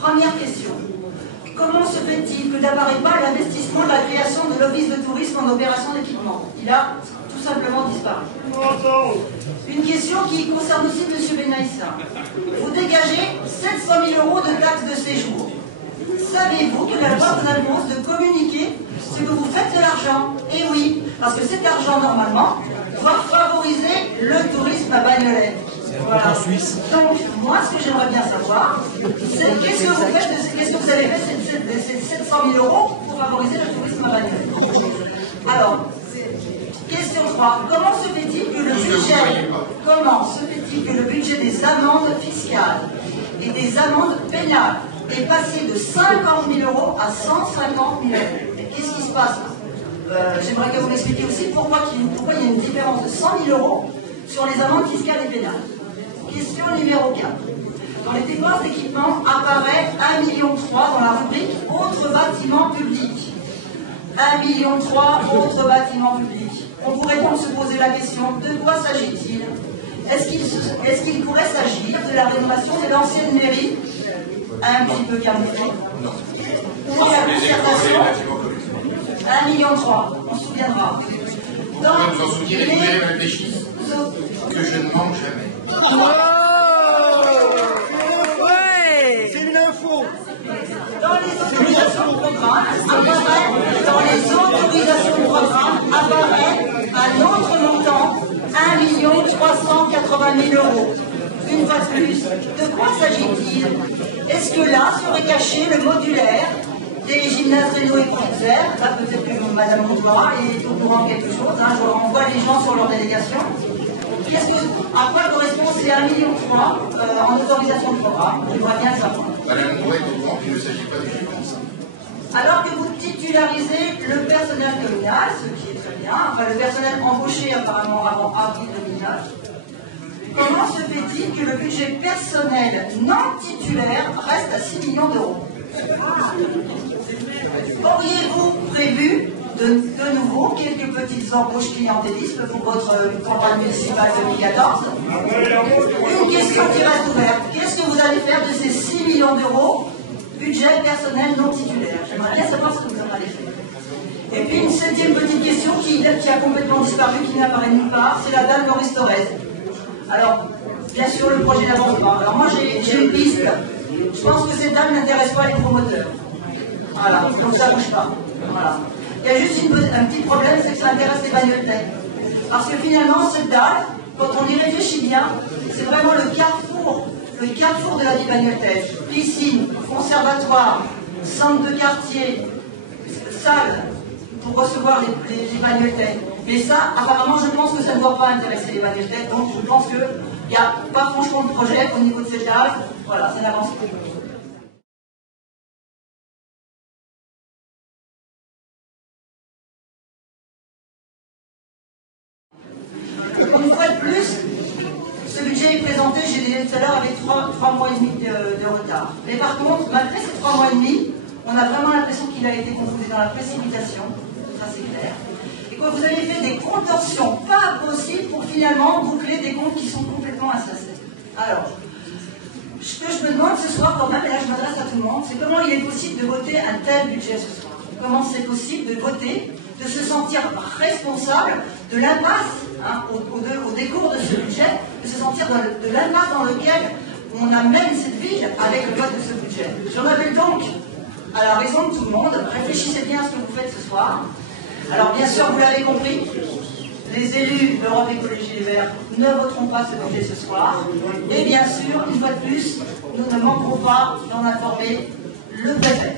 Première question. Comment se fait-il que n'apparaît pas l'investissement de la création de l'office de tourisme en opération d'équipement? Il a tout simplement disparu. Une question qui concerne aussi M. Benaïssa. Vous dégagez 700 000 € de taxes de séjour. Savez-vous que la loi vous impose de communiquer ce que vous faites de l'argent? Eh oui, parce que cet argent, normalement, doit favoriser le tourisme à Bagnolet. Voilà. Donc, moi, ce que j'aimerais bien savoir, c'est qu'est-ce que vous faites de ces questions que vous avez fait ces 700 000 € pour favoriser le tourisme à Bagnolet. Alors, question 3. Comment se fait-il que le budget des amendes fiscales et des amendes pénales est passé de 50 000 € à 150 000 €? Qu'est-ce qui se passe là? J'aimerais que vous m'expliquiez aussi pourquoi il y a une différence de 100 000 € sur les amendes fiscales et pénales. Question numéro 4. Dans les dépenses d'équipement apparaît 1,3 million dans la rubrique autres bâtiments publics. 1,3 million autres bâtiments publics. On pourrait donc se poser la question, de quoi s'agit-il? Est-ce qu'il pourrait s'agir de la rénovation de l'ancienne mairie, un petit peu camouflée, ou de la concertation? 1,3 million, on se souviendra. Vous vous en souvenez, vous avez réfléchi que je ne manque jamais. C'est une info. Dans les autorisations de programme apparaît un autre montant, 1 380 000 €. Une fois de plus, de quoi s'agit-il? Est-ce que là serait caché le modulaire des gymnases Réno et Pulitzer? Là, peut-être que Mme Montvoix est au courant de quelque chose. Je renvoie les gens sur leur délégation. À quoi correspond ces 1,3 million en autorisation de programme? Je vois bien ça. Madame Montvoix est au courant qu'il ne s'agit pas de quelque chose. Alors que vous titularisez le personnel communal, ce qui est très bien, enfin le personnel embauché apparemment avant avril 2009, comment se fait-il que le budget personnel non titulaire reste à 6 millions d'euros? Auriez-vous prévu de nouveau quelques petites embauches clientélistes pour votre campagne municipale 2014? Une question qui reste ouverte. Qu'est-ce que vous allez faire de ces 6 millions d'euros budget personnel non titulaire? J'aimerais bien savoir ce que vous en allez faire. Et puis une septième petite question qui a complètement disparu, qui n'apparaît nulle part, c'est la dame Maurice Thorez. Alors, bien sûr, le projet n'avance pas. Alors moi, j'ai une piste. Je pense que cette dame n'intéresse pas les promoteurs. Voilà, donc ça ne bouge pas. Voilà. Il y a juste un petit problème, c'est que ça intéresse les bagnoltais. Parce que finalement, cette dame, quand on y réfléchit bien, c'est vraiment le carrefour de la vie bagnoltaise. Piscine, conservatoire, centre de quartier, salle pour recevoir les bagnoltais. Mais ça, apparemment, je pense que ça ne doit pas intéresser les bagnoltais. Donc je pense qu'il n'y a pas franchement de projet au niveau de cette dame. Voilà, ça n'avance pas. Une fois de plus, ce budget est présenté, j'ai dit tout à l'heure, avec 3 mois et demi de retard. Mais par contre, malgré ces 3 mois et demi, on a vraiment l'impression qu'il a été composé dans la précipitation, ça c'est clair, et que vous avez fait des contorsions pas possibles pour finalement boucler des comptes qui sont complètement insensés. Alors, ce que je me demande ce soir quand même, et là je m'adresse à tout le monde, c'est comment il est possible de voter un tel budget ce soir. Comment c'est possible de voter, de se sentir responsable de l'impasse au décours de ce budget, de se sentir de l'impasse dans lequel on amène cette ville avec le vote de ce budget. J'en appelle donc à la raison de tout le monde, réfléchissez bien à ce que vous faites ce soir. Alors bien sûr, vous l'avez compris, les élus d'Europe Écologie Les Verts ne voteront pas ce budget ce soir. Et bien sûr, une fois de plus, nous ne manquerons pas d'en informer le préfet.